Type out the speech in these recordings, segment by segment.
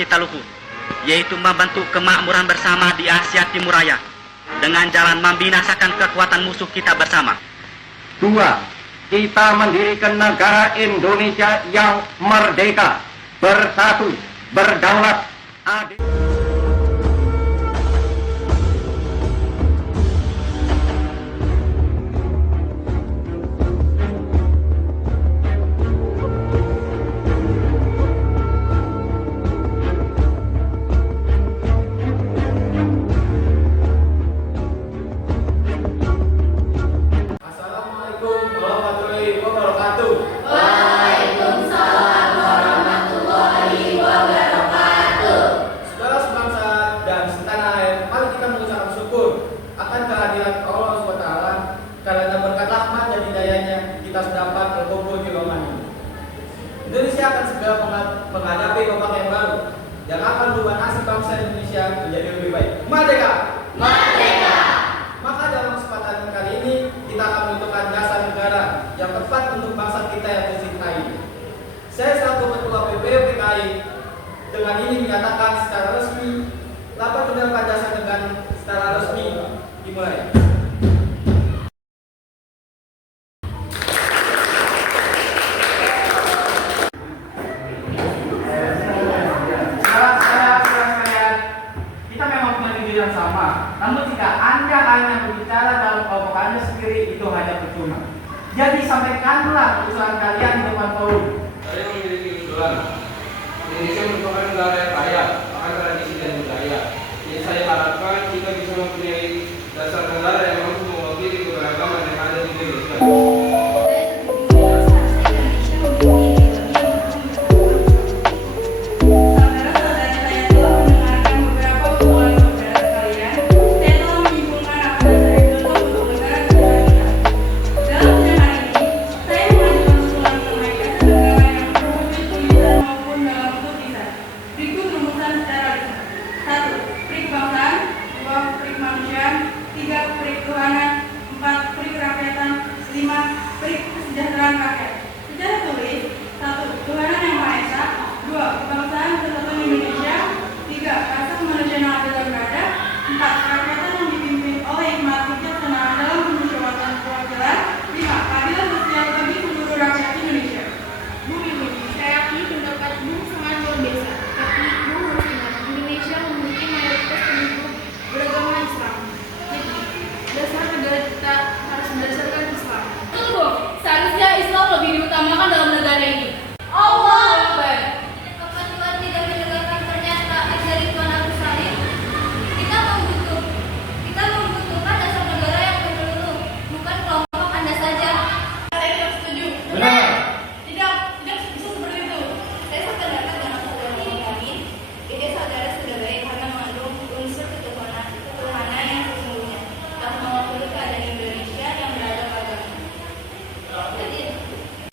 cita luhur, yaitu membentuk kemakmuran bersama di Asia Timur Raya dengan jalan membinasakan kekuatan musuh kita bersama. 2. Kita mendirikan negara Indonesia yang merdeka, bersatu, berdaulat, adil. Indonesia akan segera menghadapi babak yang baru yang akan merubah nasib bangsa Indonesia menjadi lebih baik. Merdeka! Merdeka! Maka dalam kesempatan kali ini kita akan menentukan dasar negara yang tepat untuk bangsa kita yang tercintai. Saya selaku Ketua PPPKI dengan ini menyatakan secara resmi rapat penetapan dasar negara secara resmi dimulai. Yang sama, namun jika Anda hanya berbicara dalam kelompok Anda sendiri, itu hanya percuma. Jadi sampaikanlah usulan kalian di depan forum. Saya memiliki usulan. Indonesia merupakan negara yang kaya akan tradisi dan budaya. Jadi saya harapkan kita bisa mempunyai dasar negara yang mampu mewakili keberagaman yang ada di Indonesia.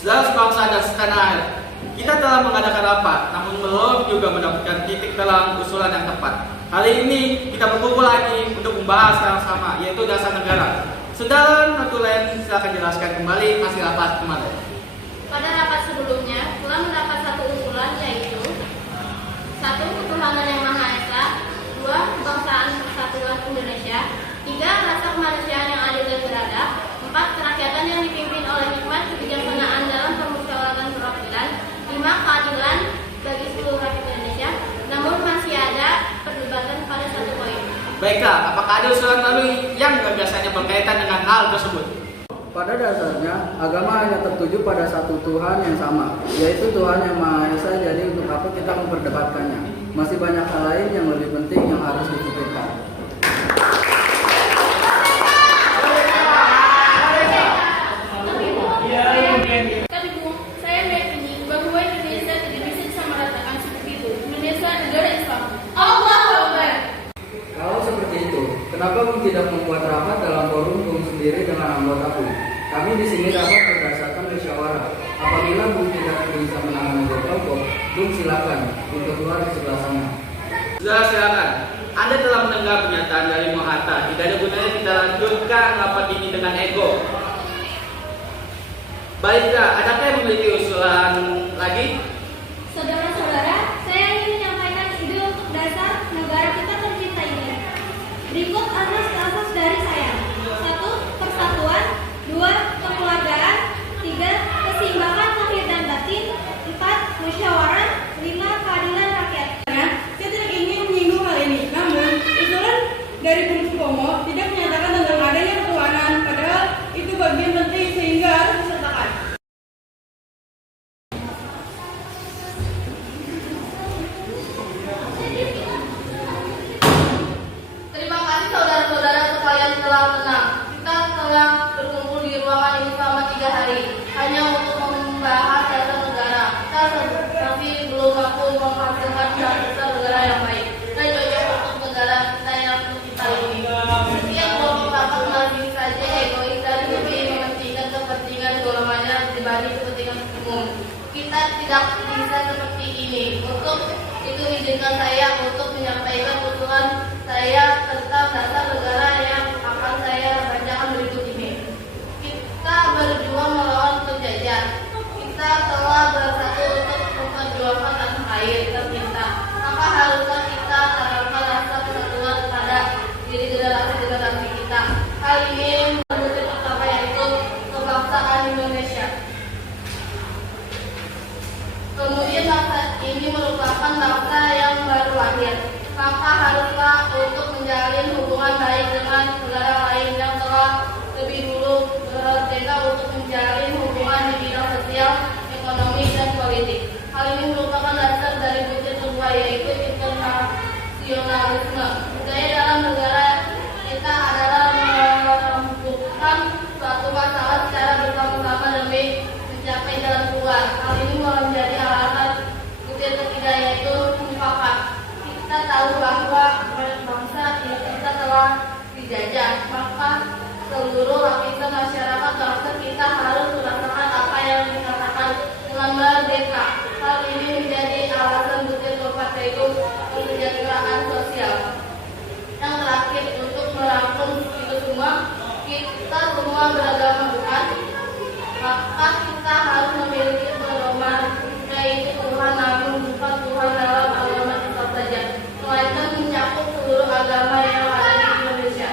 Saudara sebangsa dan setanah air, kita telah mengadakan rapat, namun belum juga mendapatkan titik terang usulan yang tepat. Kali ini kita berkumpul lagi untuk membahas hal sama, yaitu dasar negara. Saudara Natulen, silakan jelaskan kembali hasil rapat kemarin. Pada rapat sebelumnya telah mendapat satu usulan, yaitu 1. Ketuhanan yang Maha Esa, 2. Kebangsaan Persatuan Indonesia, 3. Rasa kemanusiaan yang adil dan beradab, 4. Kerakyatan yang dipimpin oleh hikmat kebijaksanaan dalam permusyawaratan perwakilan, 5. Keadilan bagi seluruh rakyat Indonesia. Namun masih ada perdebatan pada satu poin. Baiklah, apakah ada usulan baru yang gagasannya berkaitan dengan hal tersebut? Pada dasarnya, agama hanya tertuju pada satu Tuhan yang sama, yaitu Tuhan yang Maha Esa. Jadi untuk apa kita memperdebatkannya? Masih banyak hal lain yang lebih penting yang harus dipikirkan. Tapi Bu, saya meyakini bahwa Indonesia tidak bisa disamaratakan seperti itu. Indonesia negara Islam. Allahu Akbar. Kalau seperti itu, kenapa Bung tidak membuat rapat dalam forum Bung sendiri dengan anggota Bung? Kami di sini rapat berdasarkan musyawarah. Apabila Bung tidak bisa menangani kelompok, Bung silakan untuk keluar di sebelah sana. Saudara silakan. Anda telah mendengar pernyataan dari Mohatta. Tidak ada gunanya kita lanjutkan rapat ini dengan ego. Baiklah, adakah yang memiliki usulan lagi? Saudara-saudara, saya ingin menyampaikan izinkan saya untuk menyampaikan usulan saya tentang dasar negara yang akan saya bacakan berikut ini. Kita berjuang melawan penjajah. Kita telah bersatu untuk memperjuangkan tanah air tercinta. Maka haruskah kita tanamkan rasa persatuan pada diri generasi-generasi kita. Hal ini menuntut pertama yaitu kebangsaan Indonesia. Kemudian bangsa ini merupakan bangsa yang baru lahir. Maka haruslah untuk menjalin hubungan baik dengan negara lain yang telah lebih dulu merdeka untuk menjalin hubungan di bidang sosial, ekonomi, dan politik. Hal ini merupakan dasar dari bukti kedua yaitu internasionalisme. Budaya dalam negara kita adalah menumbuhkan suatu masalah secara bersama-sama demi mencapai jalan keluar. Hal ini menjadi alasan bukti ketiga yaitu mufakat. Kita tahu bahwa bangsa kita telah dijajah, maka seluruh lapisan masyarakat bangsa kita harus merasakan apa yang dikatakan dengan merdeka. Hal ini menjadi alasan bukti keempat yaitu kesejahteraan sosial. Yang terakhir untuk merangkum itu semua, kita semua beragama bukan, maka kita harus memiliki pedoman yaitu Tuhan, namun bukan Tuhan dalam agama Islam saja, melainkan mencakup seluruh agama yang ada di Indonesia,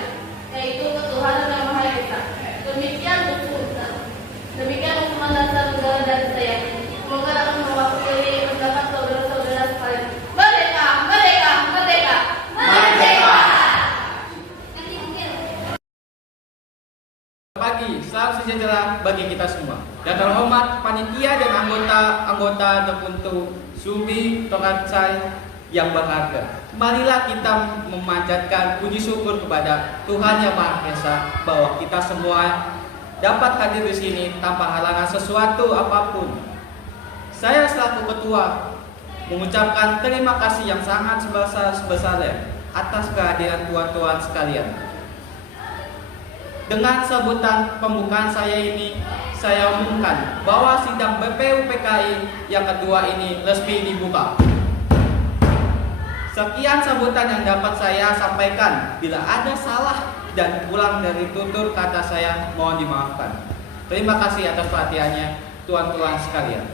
yaitu ketuhanan yang Maha Esa. Demikian hukuman dasar negara dari saya. Semoga dapat mewakili pendapat saudara-saudara sekalian. Merdeka, merdeka, merdeka, merdeka. Pagi, salam sejahtera bagi kita semua. Dan terhormat panitia dan anggota tertentu Subi Toransai yang berharga. Marilah kita memanjatkan puji syukur kepada Tuhan Yang Maha Esa bahwa kita semua dapat hadir di sini tanpa halangan sesuatu apapun. Saya selaku ketua mengucapkan terima kasih yang sangat sebesar-besarnya atas kehadiran tuan-tuan sekalian. Dengan sebutan pembukaan saya ini, saya umumkan bahwa sidang BPUPKI yang kedua ini resmi dibuka. Sekian sambutan yang dapat saya sampaikan. Bila ada salah dan kurang dari tutur kata saya, mohon dimaafkan. Terima kasih atas perhatiannya, tuan-tuan sekalian.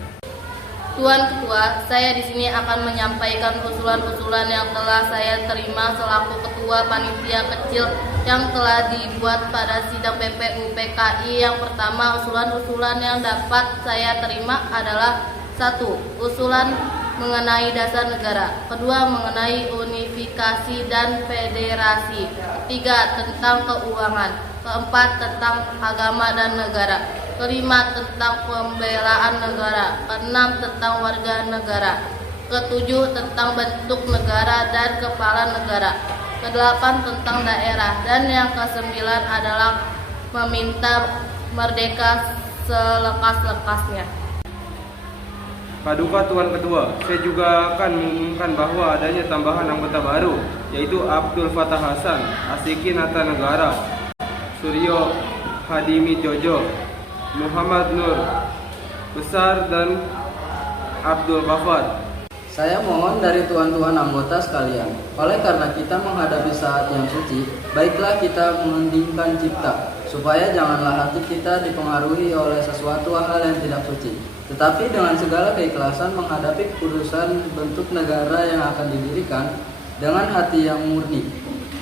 Tuan Ketua, saya di sini akan menyampaikan usulan-usulan yang telah saya terima selaku Ketua Panitia Kecil yang telah dibuat pada sidang BPUPKI. Yang pertama, usulan-usulan yang dapat saya terima adalah: 1. Usulan mengenai dasar negara. 2. Mengenai unifikasi dan federasi. 3. Tentang keuangan. 4. Tentang agama dan negara. 5. Tentang pembelaan negara. 6. Tentang warga negara. 7. Tentang bentuk negara dan kepala negara. 8. Tentang daerah. Dan yang ke-9 adalah meminta merdeka selekas-lekasnya. Paduka Tuan Ketua, saya juga akan mengumumkan bahwa adanya tambahan anggota baru, yaitu Abdul Fatah Hasan, Asikin Nata Negara, Suryo Hadimi Jojo, Muhammad Nur Besar, dan Abdul Ghafar. Saya mohon dari tuan-tuan anggota sekalian, oleh karena kita menghadapi saat yang suci, baiklah kita mengendingkan cipta, supaya janganlah hati kita dipengaruhi oleh sesuatu hal yang tidak suci, tetapi dengan segala keikhlasan menghadapi keputusan bentuk negara yang akan didirikan dengan hati yang murni,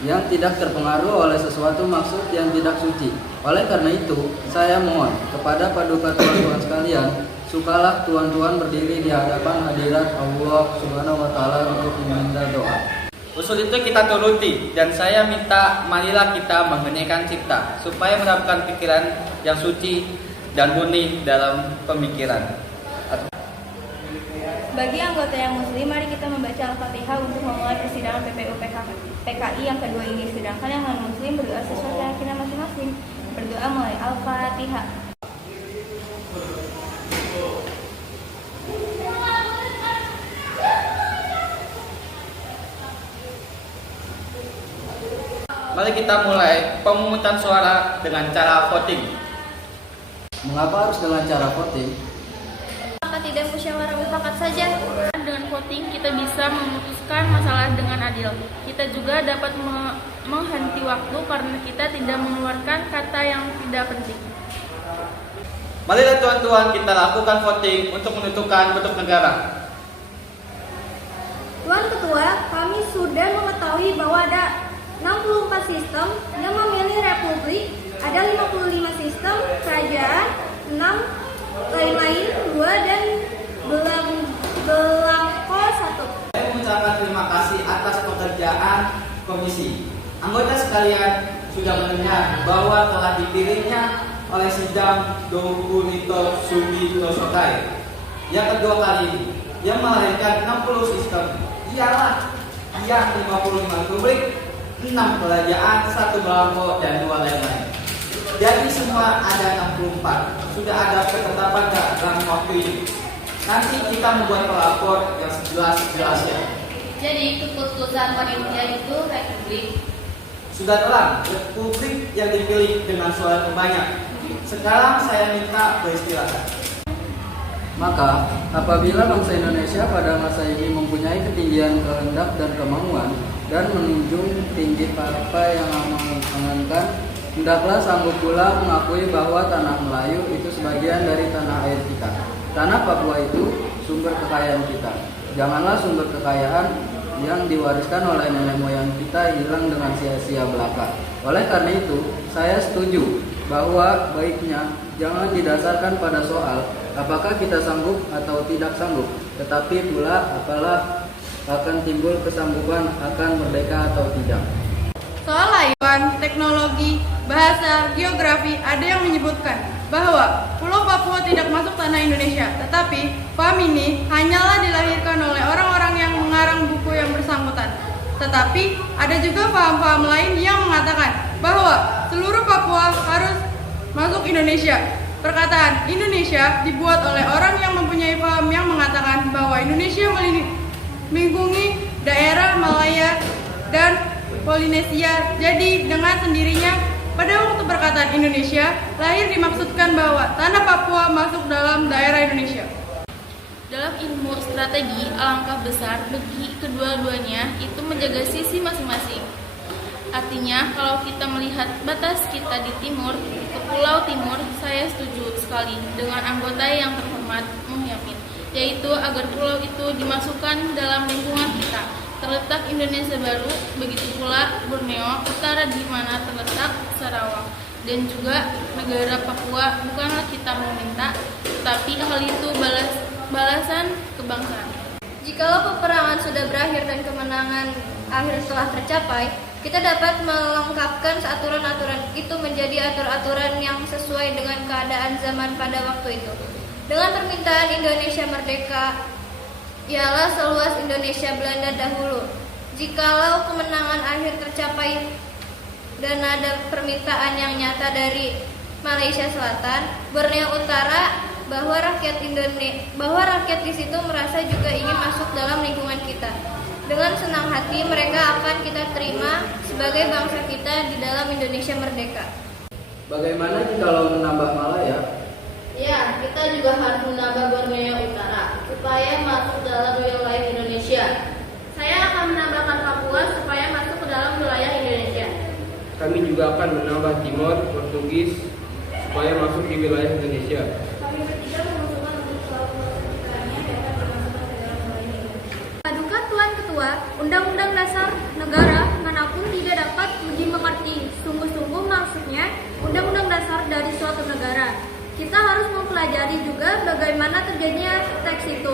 yang tidak terpengaruh oleh sesuatu maksud yang tidak suci. Oleh karena itu, saya mohon kepada paduka tuan-tuan sekalian, sukalah tuan-tuan berdiri di hadapan hadirat Allah Subhanahu wa Ta'ala untuk meminta doa. Usul itu kita turuti, dan saya minta marilah kita mengheningkan cipta supaya mendapatkan pikiran yang suci dan murni dalam pemikiran. Bagi anggota yang muslim, mari kita membaca Al-Fatihah untuk memulai persidangan PPUPKI yang kedua ini. Sedangkan yang non-muslim berdoa sesuai keyakinan masing-masing. Berdoa mulai Al-Fatihah. Mari kita mulai pemungutan suara dengan cara voting. Mengapa harus dengan cara voting? Maka tidak musyawarah mufakat saja. Dengan voting kita bisa memutuskan masalah dengan adil. Kita juga dapat menghenti waktu karena kita tidak mengeluarkan kata yang tidak penting. Marilah tuan-tuan kita lakukan voting untuk menentukan bentuk negara. Tuan Ketua, kami sudah mengetahui bahwa ada 64 sistem yang memilih republik, ada 55 sistem kerajaan, 6 lain-lain, 2 dan belangko 1. Saya mengucapkan terima kasih atas pekerjaan komisi. Anggota sekalian sudah mendengar bahwa telah dipilihnya oleh sidang Dokunito Sugitosokai yang kedua kali ini, yang melahirkan 60 sistem, ialah yang 55 republik, 6 kerajaan, 1 belangko, dan 2 lain-lain. Jadi semua ada 64. Sudah ada ketetapan dalam waktu ini. Nanti kita membuat pelapor yang sejelas-jelasnya. Jadi keputusan panitia itu republik. Sudah terang, republik yang dipilih dengan suara terbanyak. Sekarang saya minta beristirahat. Maka, apabila bangsa Indonesia pada masa ini mempunyai ketinggian kehendak dan kemauan dan menunjung tinggi apa yang menginginkan, hendaklah sanggup pula mengakui bahwa tanah Melayu itu sebagian dari tanah air kita. Tanah Papua itu sumber kekayaan kita. Janganlah sumber kekayaan yang diwariskan oleh nenek moyang kita hilang dengan sia-sia belaka. Oleh karena itu, saya setuju bahwa baiknya jangan didasarkan pada soal apakah kita sanggup atau tidak sanggup, tetapi pula apalah akan timbul kesanggupan akan merdeka atau tidak. Soal layuan, teknologi, bahasa, geografi, ada yang menyebutkan bahwa Pulau Papua tidak masuk tanah Indonesia, tetapi paham ini hanyalah dilahirkan oleh orang-orang yang mengarang buku yang bersangkutan. Tetapi ada juga paham-paham lain yang mengatakan bahwa seluruh Papua harus masuk Indonesia. Perkataan Indonesia dibuat oleh orang yang mempunyai paham yang mengatakan bahwa Indonesia melingkungi daerah Malaya dan Polinesia. Jadi dengan sendirinya pada waktu perkataan Indonesia lahir dimaksudkan bahwa tanah Papua masuk dalam daerah Indonesia. Dalam ilmu strategi, alangkah besar bagi kedua-duanya itu menjaga sisi masing-masing. Artinya, kalau kita melihat batas kita di timur, ke Pulau Timur, saya setuju sekali dengan anggota yang terhormat Muhyamin, yaitu agar pulau itu dimasukkan dalam lingkungan kita. Terletak Indonesia Baru, begitu pula Borneo Utara di mana terletak Sarawak, dan juga negara Papua. Bukanlah kita meminta, tetapi hal itu balasan kebangsaan. Jikalau peperangan sudah berakhir dan kemenangan akhir telah tercapai, kita dapat melengkapkan aturan-aturan itu menjadi aturan-aturan yang sesuai dengan keadaan zaman pada waktu itu. Dengan permintaan Indonesia merdeka, ialah seluas Indonesia Belanda dahulu. Jikalau kemenangan akhir tercapai dan ada permintaan yang nyata dari Malaysia Selatan, Borneo Utara, bahwa rakyat di situ merasa juga ingin masuk dalam lingkungan kita. Dengan senang hati mereka akan kita terima sebagai bangsa kita di dalam Indonesia merdeka. Bagaimana jikalau menambah Malaya? Ya, kita juga harus menambah Borneo Utara supaya masuk dalam wilayah Indonesia. Saya akan menambahkan Papua supaya masuk ke dalam wilayah Indonesia. Kami juga akan menambah Timor, Portugis supaya masuk di wilayah Indonesia. Kami bertiga mengusulkan untuk keluarga-keluarganya dapat dimasukkan ke dalam wilayah Indonesia. Paduka Tuan Ketua, Undang-Undang Dasar Negara manapun tidak dapat dimengerti sungguh-sungguh maksudnya Undang-Undang Dasar dari suatu negara. Kita harus mempelajari juga bagaimana terjadinya teks itu.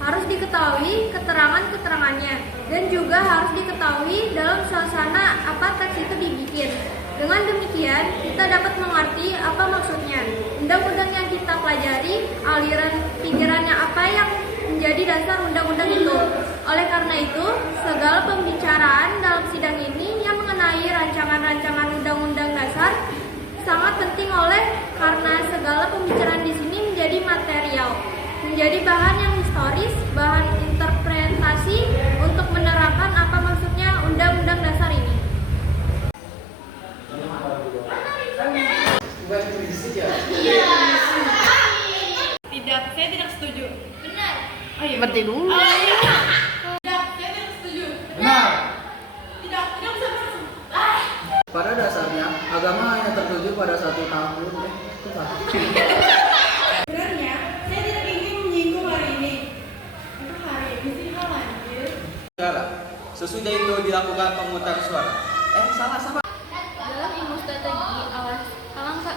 Harus diketahui keterangan-keterangannya dan juga harus diketahui dalam suasana apa teks itu dibikin. Dengan demikian, kita dapat mengerti apa maksudnya. Undang-undang yang kita pelajari, aliran pikirannya apa yang menjadi dasar undang-undang itu. Oleh karena itu, segala pembicaraan dalam sidang ini yang mengenai rancangan-rancangan undang-undang dasar sangat penting karena segala pembicaraan di sini menjadi material, menjadi bahan yang historis, bahan interpretasi untuk menerapkan apa maksudnya undang-undang dasar ini. Tidak, saya tidak setuju. Benar. Ayo. Berarti dulu. Tidak, saya tidak setuju. pada 1 tahun. Sebenarnya, saya tidak ingin menyinggung hari ini. Untuk hari ini sih hal lanjut. Sesudah itu dilakukan pemungutan suara. Salah. Dalam ilmu strategi, alangkah